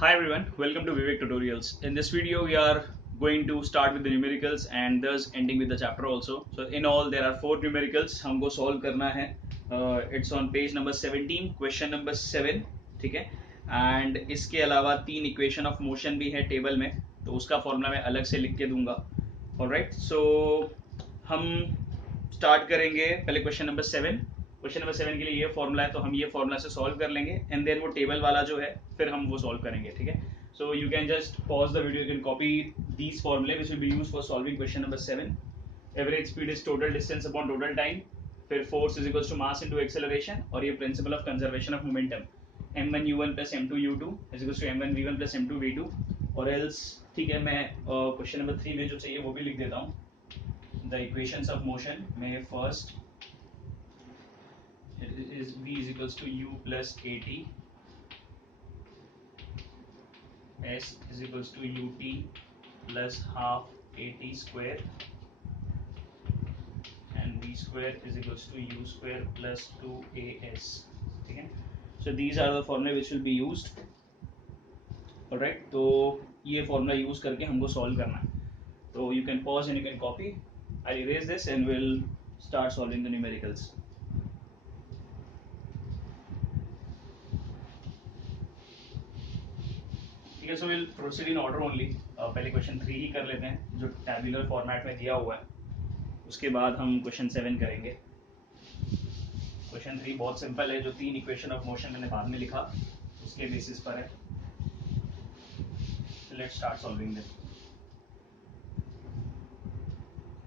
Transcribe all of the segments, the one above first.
Hi everyone, welcome to Vivek Tutorials. In this video, we are going to start with the numericals and thus ending with the chapter also. So in all, there are 4 numericals हमको solve करना है. It's on page number 17, question number 7, ठीक है. And इसके अलावा 3 equation of motion भी है table में, तो उसका फॉर्मूला मैं अलग से लिख के दूंगा. Alright, so हम स्टार्ट करेंगे पहले क्वेश्चन नंबर 7. क्वेश्चन नंबर 7 के लिए ये फॉर्मूला है, तो हम ये फॉर्मूला से सॉल्व कर लेंगे एंड देन वो टेबल वाला जो है फिर हम वो सॉल्व करेंगे. ठीक है, so you can just pause the video, you can copy these formulae which will be used for solving question number 7. Average speed is total distance upon total time, फिर force is equals to mass into acceleration, और ये principle of conservation of momentum m1u1 plus m2u2 is equals to m1v1 plus m2v2. और else ठीक है, मैं question number 3 में जो चाहिए वो भी लिख देता हूँ. द इक्वेशंस ऑफ मोशन में first is v is equals to u plus at, s is equals to ut plus half at square, and v square is equals to u square plus 2as. ठीक है, so these are the formula which will be used. alright, तो ये formula use करके हमको solve करना है. तो you can pause and you can copy. I'll erase this and we'll start solving the numericals. ठीक है, so will proceed in order only. पहले क्वेश्चन 3 ही कर लेते हैं जो टैबुलर फॉर्मेट में दिया हुआ है, उसके बाद हम क्वेश्चन 7 करेंगे. क्वेश्चन 3 बहुत सिंपल है, जो 3 इक्वेशन ऑफ मोशन मैंने बाद में लिखा उसके बेसिस पर है. Let's start solving this.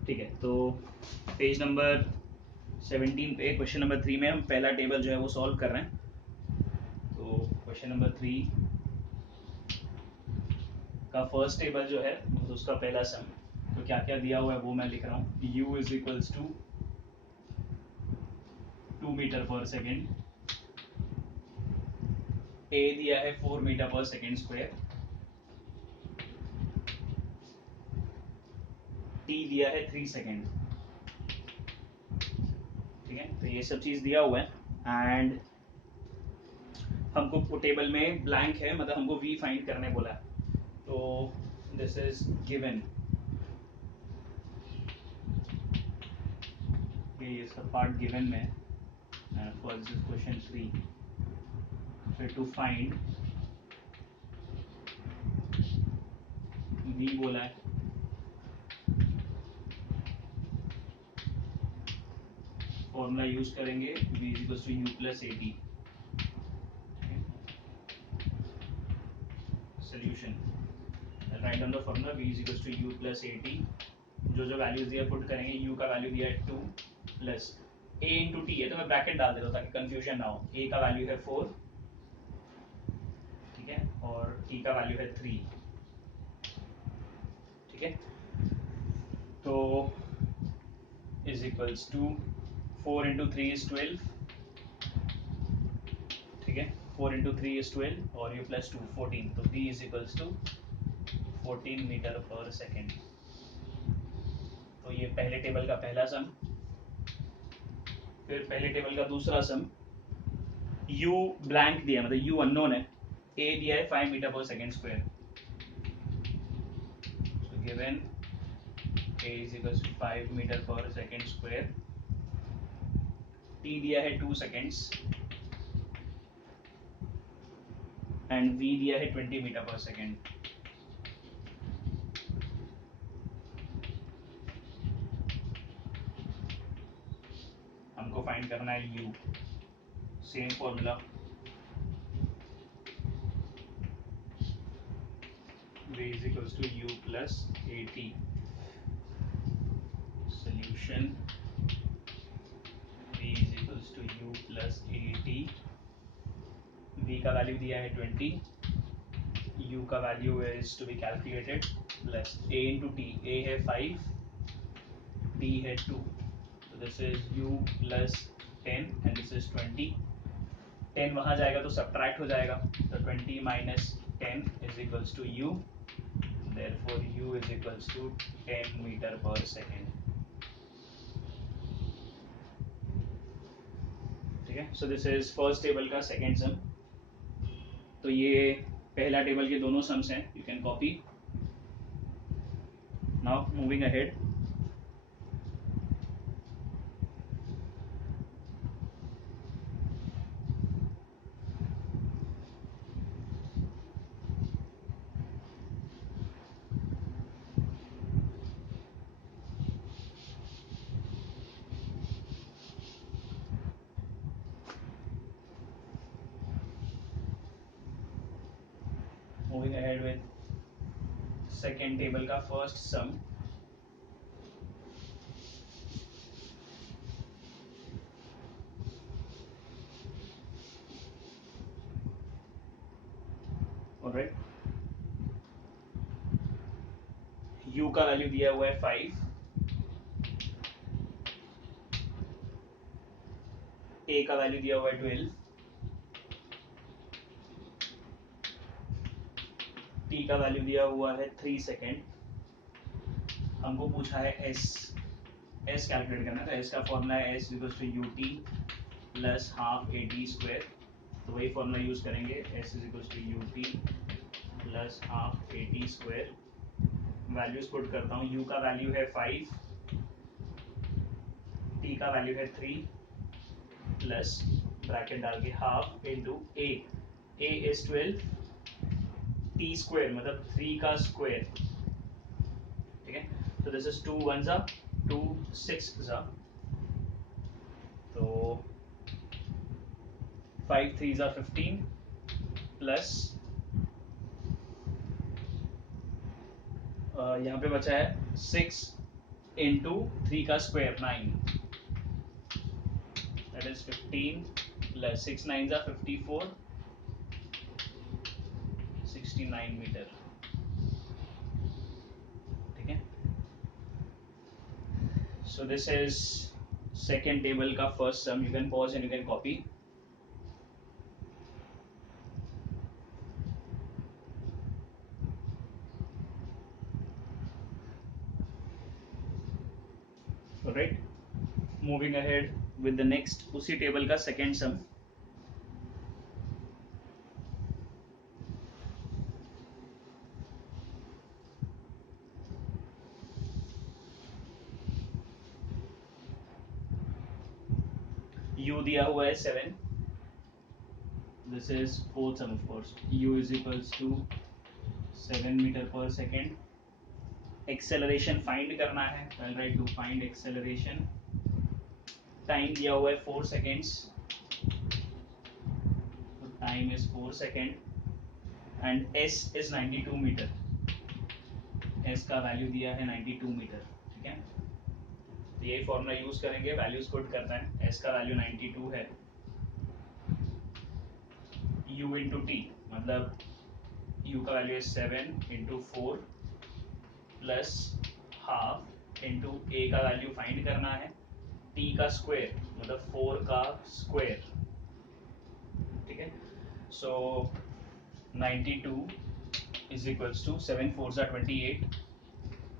ठीक है, तो पेज नंबर 17 पे क्वेश्चन नंबर 3 में हम पहला टेबल जो है वो सॉल्व कर रहे हैं. तो क्वेश्चन नंबर 3 का फर्स्ट टेबल जो है उसका पहला सम, तो क्या क्या दिया हुआ है वो मैं लिख रहा हूँ. u is equals to 2 meter पर सेकेंड, a दिया है 4 मीटर पर सेकेंड स्क्वायर, t दिया है 3 सेकेंड. ठीक है, तो ये सब चीज दिया हुआ है एंड हमको टेबल में ब्लैंक है, मतलब हमको v फाइंड करने बोला है. तो दिस इज गिवन, ये सब पार्ट गिवन में फॉर दिस क्वेश्चन 3. फिर टू फाइंड v बोला है, फॉर्मूला यूज करेंगे v is equal to u plus at. Solution, write down the formula v is equal to u plus at. जो values दिया put करेंगे. u का value दिया है 2 प्लस a इंटू टी है, तो मैं ब्रैकेट डाल देता हूँ ताकि कंफ्यूजन ना हो. a का वैल्यू है 4, ठीक है, और t का वैल्यू है 3. ठीक है, तो is equals to 4 into 3 is 12. ठीक है, 4 इंटू 3 इज 12 और ये प्लस 2 14. तो v is equals to 14 meter पर सेकेंड. तो ये पहले टेबल का पहला सम. फिर पहले टेबल का दूसरा सम, u ब्लैंक दिया मतलब u अननोन है, a दिया है 5 मीटर पर second square. So given a is equals to 5 meter पर सेकेंड स्क्वायर, t दिया है 2 सेकेंड्स एंड v दिया है 20 मीटर पर सेकेंड. हमको फाइंड करना है u. Same formula, v is equals to u plus at. Solution, v is equals to u plus at. v का वैल्यू दिया है 20, u का value is to be calculated plus a into T. a है 5, t है 2. तो this is u plus 10 and this is 20. 10 वहाँ जाएगा तो सब्ट्रैक्ट हो जाएगा, तो 20 minus 10 is equals to u. Therefore u is equals to 10 meter पर सेकेंड. ठीक है, so this is first table का सेकेंड सम. तो ये पहला टेबल के दोनों सम्स हैं, you can copy. Now moving ahead. Moving ahead with second table का फर्स्ट सम. ऑलराइट, u का वैल्यू दिया हुआ है 5, a का वैल्यू दिया हुआ है 12, t का वैल्यू दिया हुआ है 3 सेकेंड. हमको पूछा है s कैलकुलेट करना है, तो s का फॉर्मूला है s equals to ut plus half at square. तो वही फॉर्मूला यूज करेंगे, s is equals to ut plus half at square. Values put करता हूँ, u का वैल्यू है 5, t का वैल्यू है 3 प्लस ब्रैकेट डाल के half into a is 12, t square मतलब 3 का स्क्वायर. ठीक है, तो दिस इज 2 1 जा 2 6 जा, तो 5 3 जा 15 प्लस यहाँ पे बचा है 6 इंटू 3 का स्क्वायर 9, दैट इज 15 प्लस 6 9 जा 54, 69 मीटर. ठीक है, so this is second table का first sum. You can pause and you can copy. Alright, moving ahead with the next उसी table का second sum. u दिया हुआ है 7. This is fourth sum of course. u is equals to 7 meter per second. Acceleration find करना है, I'll write to find acceleration. Time दिया हुआ है 4 seconds. So time is 4 second. And s is 92 meter. s का value दिया है 92 metre. ठीक है, तो यही फॉर्मूला यूज करेंगे, वैल्यूज पुट करना है. s का वैल्यू 92 है, u इंटू टी मतलब u का वैल्यू है 7 into 4 plus half into a का वैल्यू फाइंड करना है, t का स्क्वायर मतलब 4 का स्क्वायर. ठीक है, सो 92 इज इक्वल्स टू 7 4 जा 28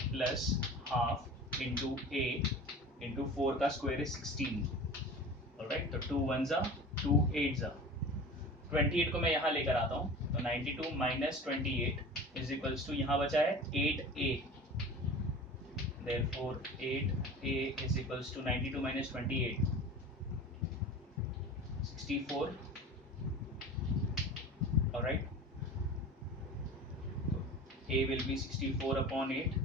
plus half into a into 4 का स्क्वायर है 16. ऑलराइट, तो 2 1 जा 2 8 जा 28 को मैं यहाँ लेकर आता हूँ, तो 92 माइनस 28 इज इक्वल्स टू यहाँ बचा है 8a. Therefore 8a is equals to 92 minus 28, 64. Alright, so a will be 64 upon 8,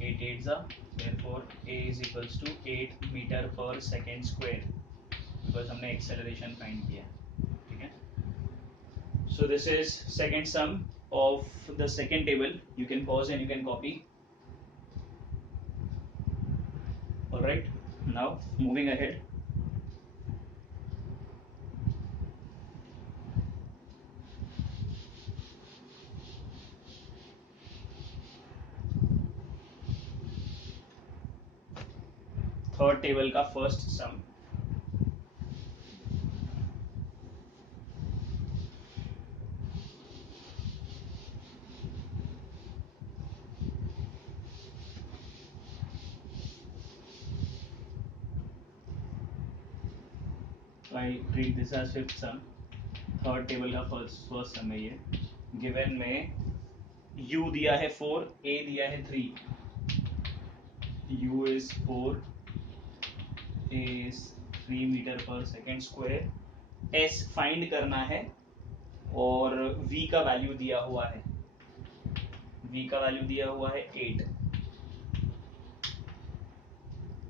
8 8s are, therefore a is equals to 8 meter per second square, because हमने acceleration find किया. ठीक है, so this is second sum of the second table. You can pause and you can copy. Alright, now moving ahead. Third table का first sum. I treat this as fifth sum. Third table का first sum है ये. Given में u दिया है 4, a दिया है 3, u is 4, a is 3 metre पर सेकेंड स्क्वायर, s फाइंड करना है और v का वैल्यू दिया हुआ है, v का वैल्यू दिया हुआ है 8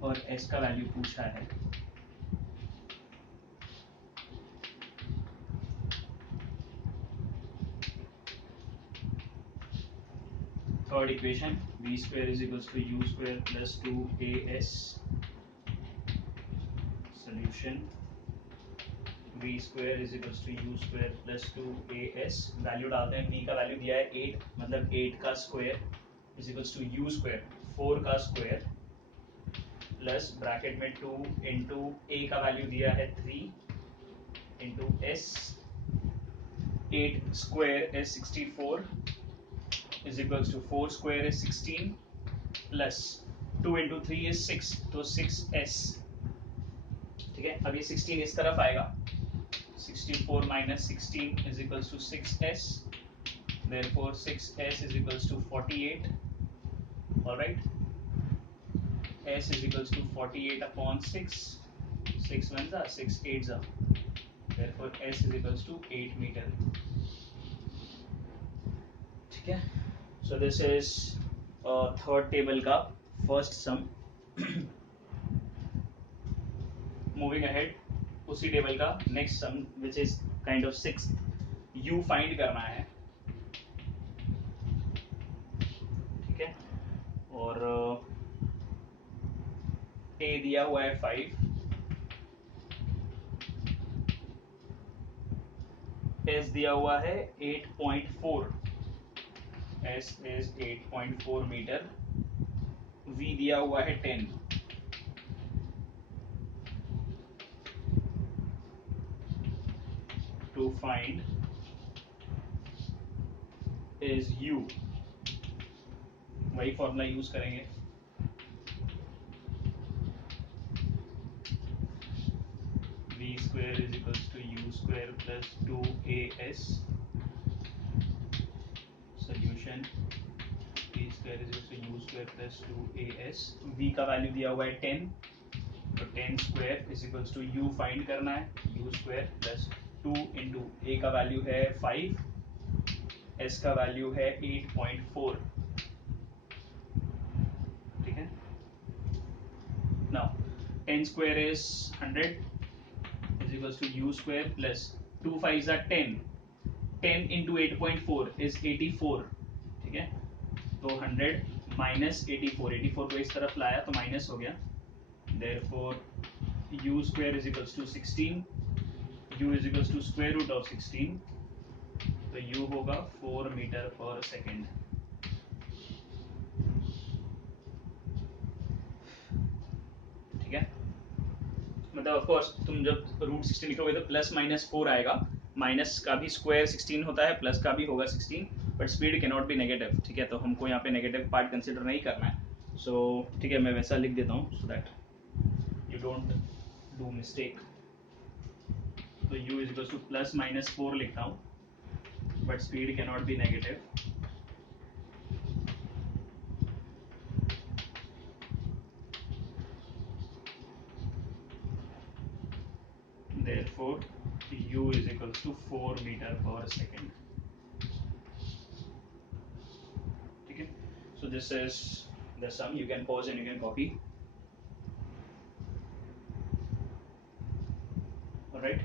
और s का वैल्यू पूछा है। Third equation v square is equals to u square plus 2as, solution v square is equals to u square plus 2as, value डालते हैं, v का वैल्यू दिया है 8, मतलब 8 का square is equals to u square 4 का स्क्वायर प्लस ब्रैकेट में 2 into a का वैल्यू दिया है 3 into s, 8 square is 64 is equals to 4 square is 16 plus 2 into 3 is 6, तो 6s, ठीक है। अब ये 16 इस तरफ आएगा, 64 minus 16 is equals to 6s, therefore 6s is equals to 48, alright, s is equals to 48 upon 6, 6 ones are 6 8s are, therefore s is equals to 8 meter, ठीक है। So this is third table का first sum. Moving ahead, उसी table का next sum which is kind of sixth, u find करना है, ठीक है। और a दिया हुआ है 5, s दिया हुआ है 8.4, s is 8.4 मीटर, v दिया हुआ है 10, to find is u, वही फॉर्मूला यूज करेंगे, v square is equals to u square plus 2as, solution v square is equals to u square plus 2as, v का value दिया हुआ है 10, तो 10 square is equals to u find करना है, u square plus 2 into a का value है 5, s का वैल्यू है 8.4, ठीक है। Now 10 square is 100 is equals to u square plus 2 5s are 10, 10 into 8.4 is 84, ठीक है। तो 100 माइनस 84, 84 को इस तरफ लाया तो माइनस हो गया, therefore u square is equals to 16, u is equals to square root of 16, तो u होगा 4 मीटर पर सेकेंड, ठीक है। मतलब ऑफ कोर्स तुम जब रूट 16 लिखोगे तो प्लस माइनस 4 आएगा, माइनस का भी स्क्वायर 16 होता है, प्लस का भी होगा 16, but speed can not be negative, ठीक है। तो हमको यहाँ पे नेगेटिव पार्ट कंसिडर नहीं करना है, सो ठीक है, मैं वैसा लिख देता हूँ so that you don't do mistake. तो u is equals two plus minus 4 लिखता हूँ, but speed can not be negative, therefore u is equals to 4 meter per second, ठीक है। So this is the sum, you can pause and you can copy, all right।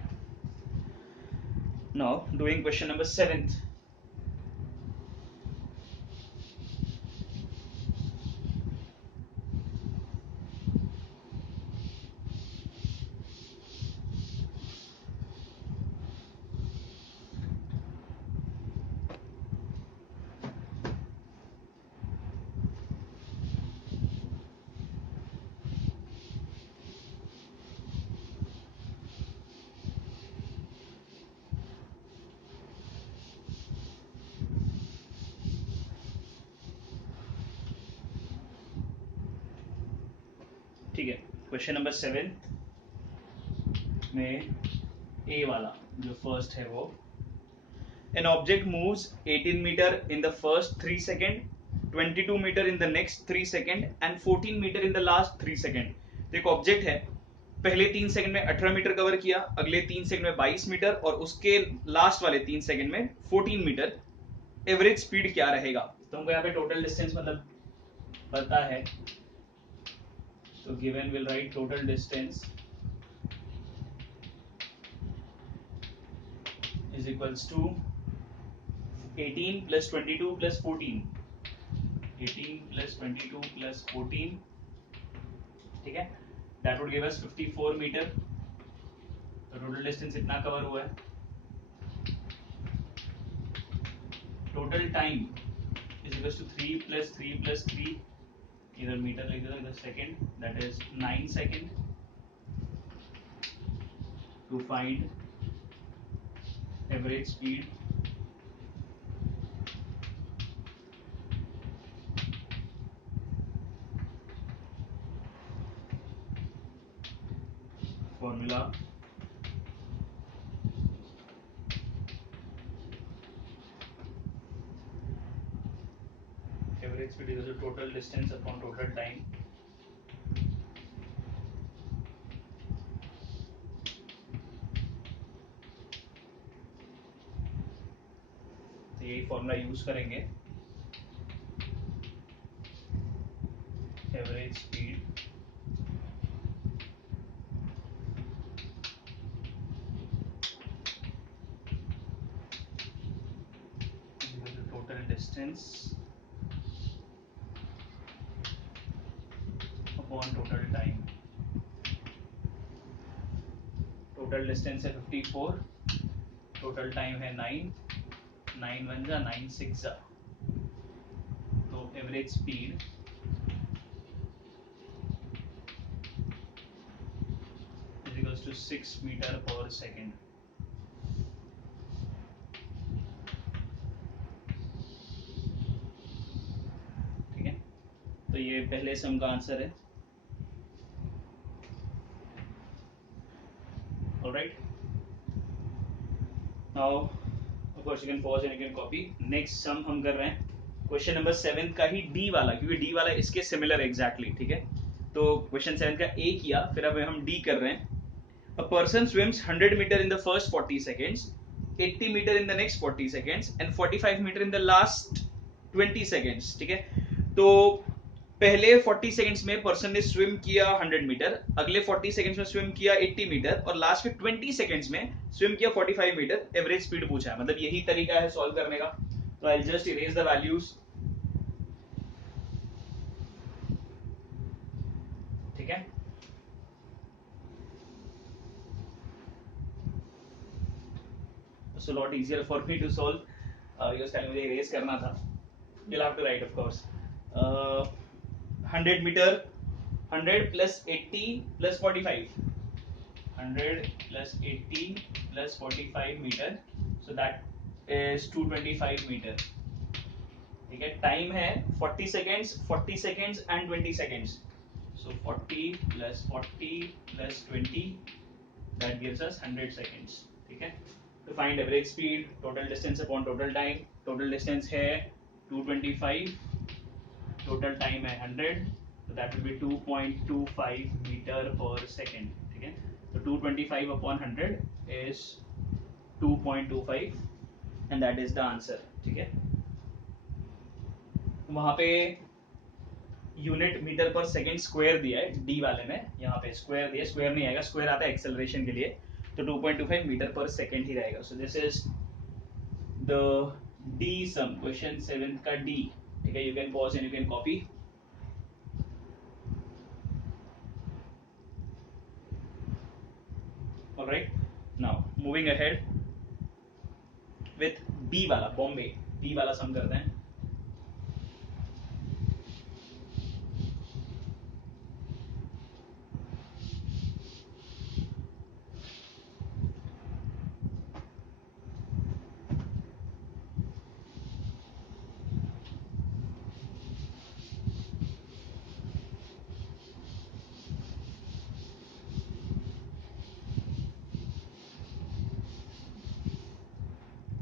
Now doing question number 7th, ठीक है। Question number 7 में ए वाला जो first है वो An object moves 18 meter in the first 3 second, 22 meter in the next 3 second and 14 meter in the last 3 second. तो एक object है, पहले 3 सेकंड में 18 मीटर कवर किया, अगले 3 सेकंड में 22 मीटर और उसके लास्ट वाले 3 सेकंड में 14 मीटर. एवरेज स्पीड क्या रहेगा? तो हमको यहाँ पे टोटल डिस्टेंस मतलब पता है, तो given will write total distance is equals to 18 plus 22 plus 14. 18 plus 22 plus 14, ठीक है, that would give us 54 meter. तो टोटल डिस्टेंस इतना कवर हुआ है. Total time is equals to 3 plus 3 plus 3, इधर मीटर लिख दो, इधर second, that is 9 second to find average speed. Formula average speed is the total distance upon total time. तो यही फॉर्मूला यूज करेंगे. Average speed total distance upon total time. Total distance है 54, total time है 9, 9 1 जा 9 6 जा, तो average speed is equals to 6 meter पर second. ठीक है, तो ये पहले सम का आंसर है. Alright, now of course you can pause and you can copy. Next sum हम कर रहे हैं क्वेश्चन नंबर 7 का ही डी वाला, क्योंकि डी वाला इसके सिमिलर एग्जैक्टली. ठीक है, तो क्वेश्चन 7 का ए किया, फिर अब हम डी कर रहे हैं. A person swims 100 meter in the first 40 seconds, 80 meter in the next 40 seconds and 45 meter in the last 20 seconds. ठीक है, तो पहले 40 सेकंड्स में पर्सन ने स्विम किया 100 मीटर, अगले 40 सेकंड्स में स्विम किया 80 मीटर और लास्ट के 20 सेकंड्स में स्विम किया 45 मीटर. एवरेज स्पीड पूछा है, मतलब यही तरीका है सॉल्व करने का. तो I just erase the values. ठीक है, so lot easier for me to solve. ये स्टाइल मुझे इरेज करना था. you'll have to write of course. 100 meter, 100 plus 80 plus 45, 100 plus 80 plus 45 meter, so that is 225 meter. ठीक है, टाइम है 40 seconds, 40 seconds and 20 seconds, so 40 plus 40 plus 20, that gives us 100 seconds. ठीक है, to find average speed, total distance upon total time. total distance है 225, total time है 100, so that will be 2.25 meter per second. ठीक है, तो 225 upon 100 is 2.25 and that is the answer. ठीक है, वहां पे यूनिट मीटर पर सेकेंड स्क्वायर दिया है डी वाले में, यहाँ पे स्क्वायर दिया, स्क्वायर नहीं आएगा, स्क्वायर आता है एक्सेलरेशन के लिए, तो 2.25 मीटर पर सेकेंड ही रहेगा. So this is the D sum, question 7 का डी. ठीक है, you can pause and you can copy. Alright, now moving ahead with B वाला, बॉम्बे बी वाला सम करते हैं.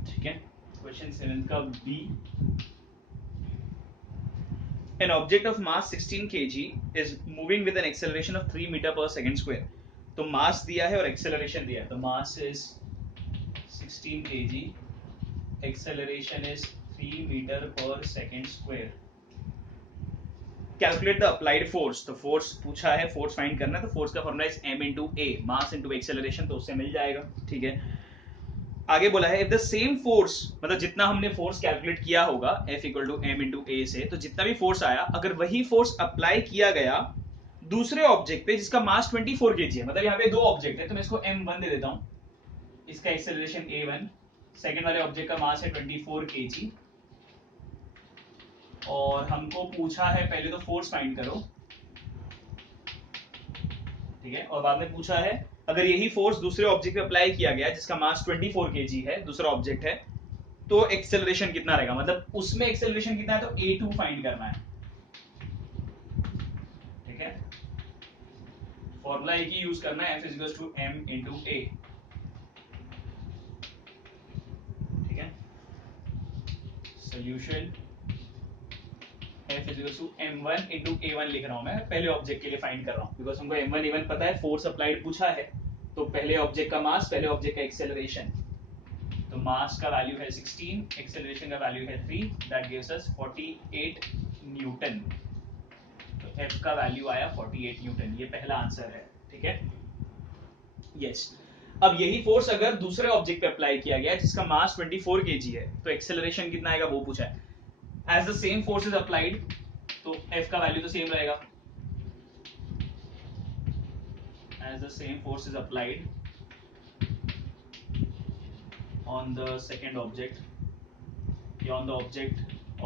ठीक है, क्वेश्चन 7 का B, an object of mass 16 kg is moving with an acceleration of 3 meter per second square. तो मास दिया है और एक्सेलरेशन दिया है, तो mass is 16 kg, acceleration is 3 meter per second square. Calculate the applied force, तो force पूछा है, फोर्स फाइंड करना है, तो फोर्स का formula is m into A, mass into acceleration, तो उससे मिल जाएगा, ठीक है। आगे बोला है इफ द सेम फोर्स, मतलब जितना हमने फोर्स कैलकुलेट किया होगा F equal to m into a से, तो जितना भी फोर्स आया, अगर वही फोर्स अप्लाई किया गया दूसरे ऑब्जेक्ट पे जिसका मास 24 kg है, मतलब यहाँ पे दो ऑब्जेक्ट है, तो मैं इसको m1 दे देता हूँ, इसका एक्सेलरेशन a1, सेकेंड वाले ऑब्जेक्ट का मास है 24 kg, और हमको पूछा है पहले तो फोर्स फाइंड करो, ठीक है, और बाद में पूछा है अगर यही फोर्स दूसरे ऑब्जेक्ट पे अप्लाई किया गया जिसका मास 24 kg है, दूसरा ऑब्जेक्ट है, तो एक्सेलरेशन कितना रहेगा, मतलब उसमें एक्सेलरेशन कितना है, तो a2 फाइंड करना है, ठीक है। फॉर्मूला एक ही यूज करना है, F is to m into a, ठीक है। Solution F is to m1 into a1 लिख रहा हूं मैं, पहले ऑब्जेक्ट के लिए फाइंड कर रहा हूं, बिकॉज हमको m1 a1 पता है, फोर्स अप्लाइड पूछा है, तो पहले ऑब्जेक्ट का मास, पहले ऑब्जेक्ट का एक्सेलरेशन, तो मास का वैल्यू है 16, एक्सेलरेशन का वैल्यू है 3, दैट गिव्स अस 48 न्यूटन, तो F का वैल्यू आया 48 न्यूटन, ये पहला आंसर है, ठीक है, यस। अब यही फोर्स अगर दूसरे ऑब्जेक्ट पे अप्लाई किया गया जिसका मास 24 kg है, तो एक्सेलरेशन कितना आएगा वो पूछा है। As the same force is applied, तो F का वैल्यू तो सेम रहेगा, as the same force is applied on the second object, on the object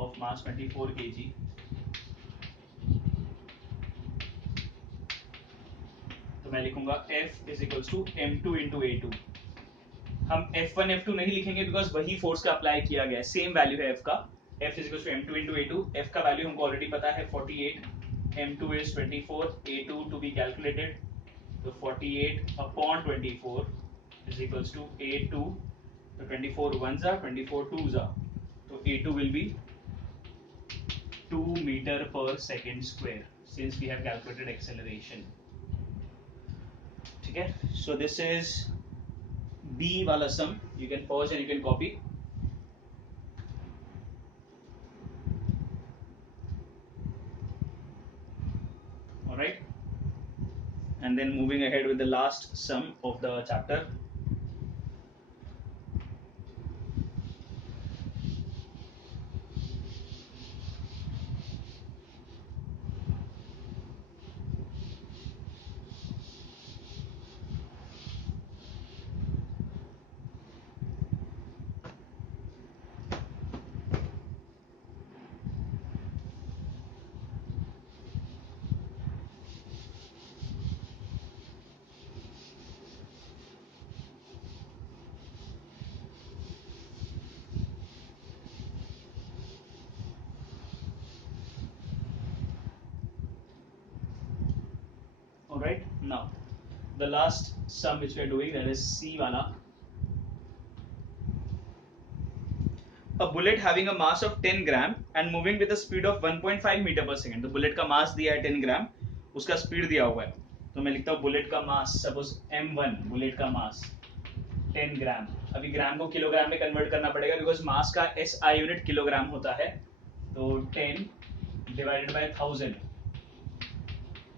of mass 24 kg, तो मैं लिखूंगा F is equals to m2 into a2, हम F1 F2 नहीं लिखेंगे बिकॉज वही फोर्स का अप्लाई किया गया है, सेम वैल्यू है F का, F is equals to m2 into a2, F का वैल्यू हमको ऑलरेडी पता है 48, m2 is 24, a2 to be calculated, तो 48 upon 24 is equals to a2, तो 24 1 जा, 24 2 जा, तो a2 will be 2 meter per second square since we have calculated acceleration, ठीक है। So this is B वाला sum, you can pause and you can copy. All right, and then moving ahead with the last sum of the chapter. All right, now the last sum which we are doing, that is C wala. A bullet having a mass of 10 gram and moving with a speed of 1.5 meter per second, तो bullet का मास दिया है 10 ग्राम, उसका speed दिया हुआ है, तो मैं लिखता हूँ बुलेट का मास, सपोज m1, बुलेट का मास 10 ग्राम, अभी ग्राम को किलोग्राम में कन्वर्ट करना पड़ेगा बिकॉज मास का SI यूनिट किलोग्राम होता है, तो 10 डिवाइडेड बाय 1000,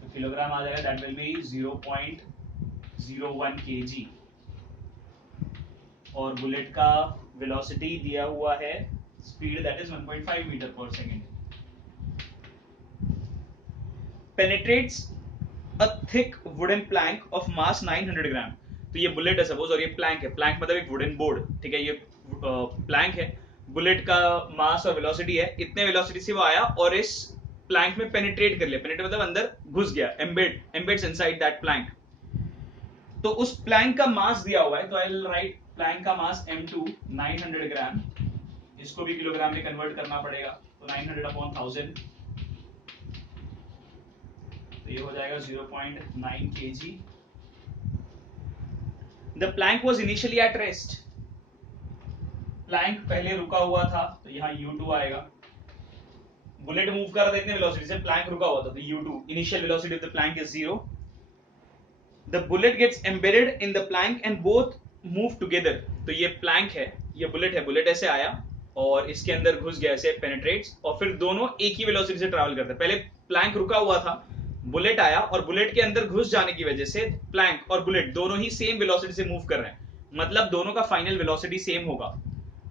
तो किलोग्राम आ जाएगा, दैट विल बी 0.01 kg, और बुलेट का वेलोसिटी दिया हुआ है, स्पीड दैट इज 1.5 मीटर पर second, penetrates a thick wooden plank of mass 900 ग्राम, तो ये बुलेट है सपोज और ये प्लैंक है, प्लैंक मतलब एक वुडन बोर्ड, ठीक है, ये प्लैंक है, बुलेट का मास और वेलोसिटी है, इतने वेलोसिटी से वो आया और इस प्लैंक में पेनिट्रेट कर लिया, पेनिट्रेट मतलब अंदर घुस गया, एम्बेड्स इनसाइड दैट प्लैंक, तो उस प्लैंक का मास दिया हुआ है, तो आई विल राइट प्लैंक का मास m2 900 ग्राम, इसको भी किलोग्राम में कन्वर्ट करना पड़ेगा, तो 900 अपॉन 1000, तो ये हो जाएगा 0.9 kg. The plank was initially at rest. Plank पहले रुका हुआ था तो यहाँ u2 आएगा, बुलेट मूव कर रहा था इतने वेलोसिटी से, प्लैंक रुका हुआ था तो u2, initial velocity of the plank is 0, the bullet gets embedded in the plank and both move together. तो ये प्लैंक है, ये बुलेट है, बुलेट ऐसे आया और इसके अंदर घुस गया, ऐसे पेनिट्रेट्स, और फिर दोनों एक ही वेलोसिटी से ट्रैवल करते हैं। पहले प्लैंक रुका हुआ था, बुलेट आया और बुलेट के अंदर घुस जाने की वजह से प्लैंक और बुलेट दोनों ही सेम वेलोसिटी से मूव कर रहे हैं, मतलब दोनों का फाइनल वेलोसिटी सेम होगा।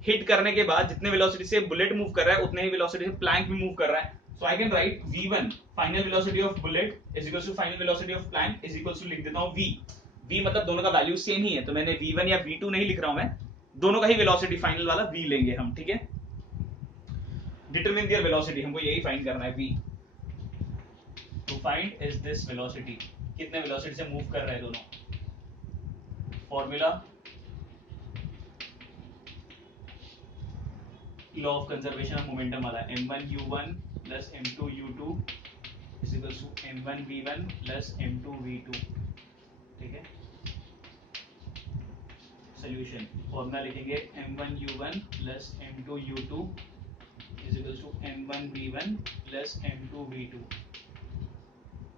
हिट करने के बाद जितने वेलोसिटी से बुलेट मूव कर रहा है उतने ही वेलोसिटी से प्लैंक भी मूव कर रहा है। So I can write v1 final velocity of bullet is equal to final velocity of plank is equal to, लिख देता हूं v मतलब दोनों का वैल्यू सेम ही है, तो मैंने v1 या v2 नहीं लिख रहा हूं मैं, दोनों का ही वेलोसिटी फाइनल वाला v लेंगे हम, ठीक है। डिटरमिन देयर वेलोसिटी, हमको यही फाइंड करना है v, to find is this velocity, कितने वेलोसिटी से मूव कर रहे हैं दोनों। Formula law of conservation of momentum वाला m1u1 plus m2u2 is equal to m1v1 plus m2v2, ठीक है। सोल्यूशन फॉर्मूला लिखेंगे m1u1 plus m2u2 is equal to m1v1 plus m2v2।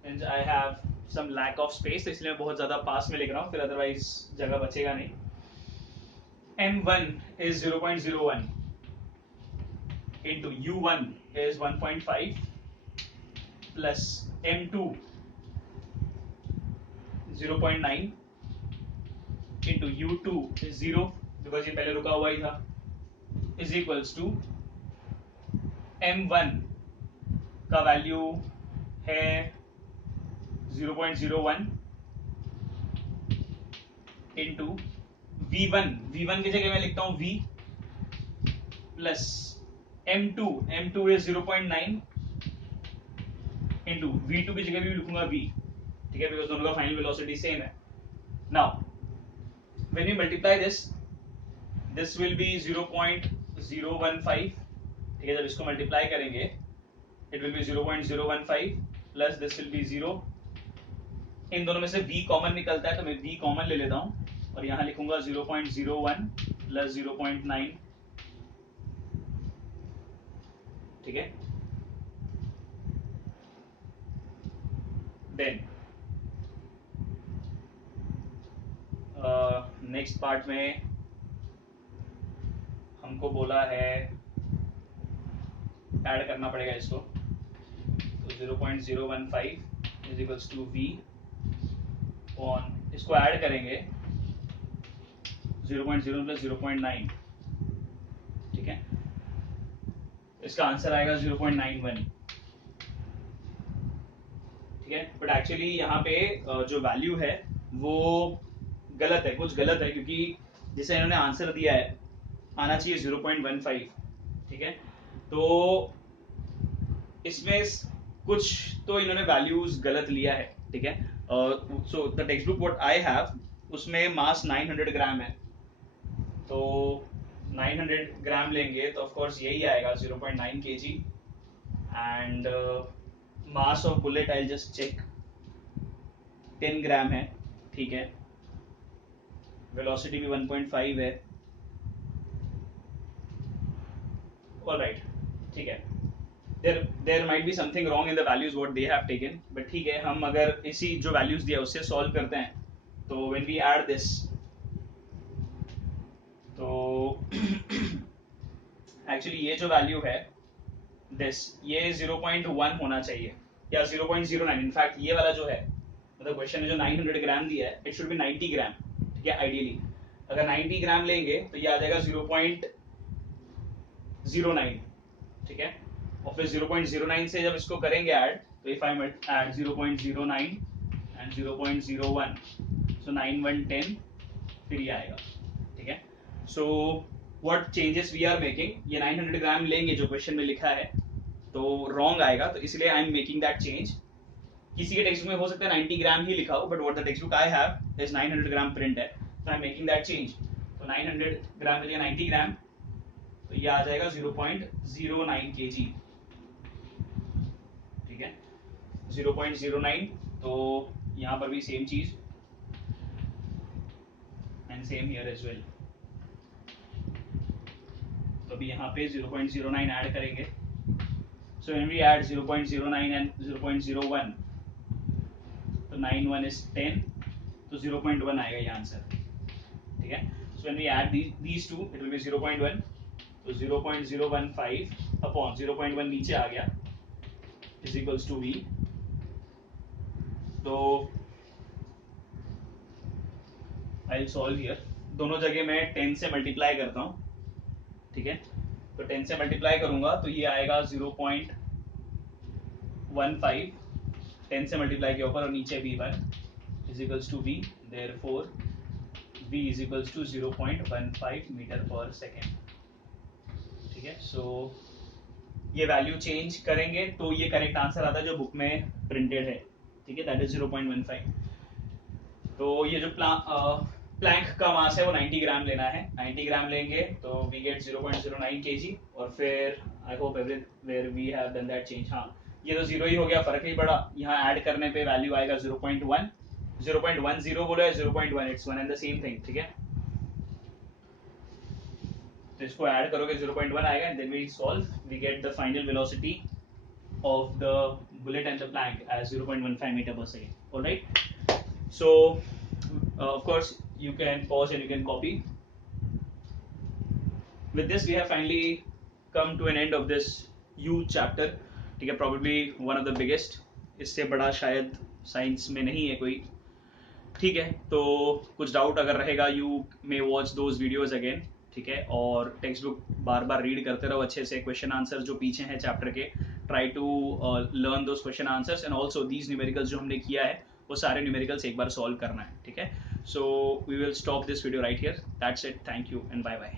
And I have some lack of space, तो इसलिए मैं बहुत ज्यादा पास में लिख रहा हूँ, फिर अदरवाइज जगह बचेगा नहीं। m1 is 0.01 into u1 is 1.5 plus m2 0.9 into u2 is 0 because ये पहले रुका हुआ ही था, is equals to m1 का वैल्यू है 0.01 into v1 की जगह मैं लिखता हूँ v plus m2 is 0.9 into v2 की जगह भी लिखूंगा v, ठीक है, बिकॉज दोनों का फाइनल वेलोसिटी सेम है। Now when you multiply this will be 0.015, ठीक है, जब इसको मल्टीप्लाई करेंगे it will be 0.015 plus this will be 0, इन दोनों में से v कॉमन निकलता है तो मैं v कॉमन ले लेता हूं और यहां लिखूंगा 0.01 प्लस 0.9, ठीक है। देन नेक्स्ट पार्ट में हमको बोला है ऐड करना पड़ेगा इसको, तो 0.015 is equals to v on, इसको ऐड करेंगे 0.0 प्लस 0.9, ठीक है, इसका आंसर आएगा 0.91, ठीक है। बट एक्चुअली यहाँ पे जो वैल्यू है वो गलत है, कुछ गलत है, क्योंकि जिसे इन्होंने आंसर दिया है आना चाहिए 0.15, ठीक है। तो इसमें कुछ तो इन्होंने वैल्यूज गलत लिया है, ठीक है। So the text book what I have उसमें मास 900 ग्राम है, तो 900 ग्राम लेंगे तो ऑफ कोर्स यही आएगा 0.9 kg and mass of bullet I just check 10 gram है, ठीक है, वेलोसिटी भी 1.5 है, ऑलराइट, ठीक है। there might be something wrong in the values what they have taken, but ठीक है, हम अगर इसी जो values दिया उससे solve करते हैं तो when we add this तो actually ये जो value है this ये 0.1 होना चाहिए या 0.09, इनफैक्ट ये वाला जो है मतलब क्वेश्चन में जो 900 ग्राम दिया है इट शुड बी 90 ग्राम, ठीक है, आइडियली अगर 90 ग्राम लेंगे तो ये आ जाएगा 0.09, ठीक है, और फिर 0.09 से जब इसको करेंगे ऐड तो if I add 0.09 and 0.01 so 9 1 10 फिर ये आएगा, ठीक है। So what changes we are making, ये 900 ग्राम लेंगे जो क्वेश्चन में लिखा है तो रॉन्ग आएगा, तो इसलिए I am making that change. किसी के टेक्स्ट बुक में हो सकता है 90 ग्राम ही लिखा हो, but what the text book I have is 900 gram print है, तो I am making that change. तो 900 ग्राम के लिए 90 ग्राम तो ये आ जाएगा 0.09 kg, ठीक है, 0.09, तो यहाँ पर भी सेम चीज and same here as well. तो अभी यहाँ पे 0.09 ऐड करेंगे. So when we add 0.09 and 0.01, तो 9 1 is 10, तो 0.1 आएगा ये आंसर. ठीक है. So when we add these two, it will be 0.1. तो 0.015 अपॉन 0.1 नीचे आ गया is equals to v. तो I'll solve here. दोनों जगह मैं 10 से मल्टीप्लाई करता हूँ. ठीक है. तो 10 से मल्टीप्लाई करूंगा तो ये आएगा 0.15. 10 से मल्टीप्लाई के ऊपर और नीचे v1 is equals to v. Therefore v is equals to 0.15 metre पर सेकेंड. ठीक है. सो ये वैल्यू चेंज करेंगे तो ये करेक्ट आंसर आता है जो बुक में प्रिंटेड है. ठीक है. That is 0.15. तो ये जो प्लैंक का मास है वो 90 ग्राम लेना है. 90 ग्राम लेंगे तो वी गेट 0.09 kg. और फिर I hope everywhere we have done that change. हाँ, ये तो जीरो ही हो गया, फर्क नहीं पड़ा. यहाँ ऐड करने पे वैल्यू आएगा 0.1. 0.10 बोलो या 0.1, it's one and the same thing. ठीक है. तो इसको ऐड करोगे 0.1 आएगा and then we solve. We get the final velocity of the bullet and the plank as 0.15 metre पर second. Alright. So of course you can pause and you can copy. With this we have finally come to an end of this huge chapter. ठीक है. probably one of the biggest. इससे बड़ा शायद science में नहीं है कोई. ठीक है. तो कुछ डाउट अगर रहेगा you may watch those videos again. ठीक है. और टेक्स्ट बुक बार बार रीड करते रहो अच्छे से. क्वेश्चन आंसर जो पीछे हैं चैप्टर के, try to learn those question answers and also these numericals जो हमने किया है वो सारे न्यूमेरिकल्स एक बार सॉल्व करना है. ठीक है. So we will stop this video right here. That's it. Thank you and bye bye.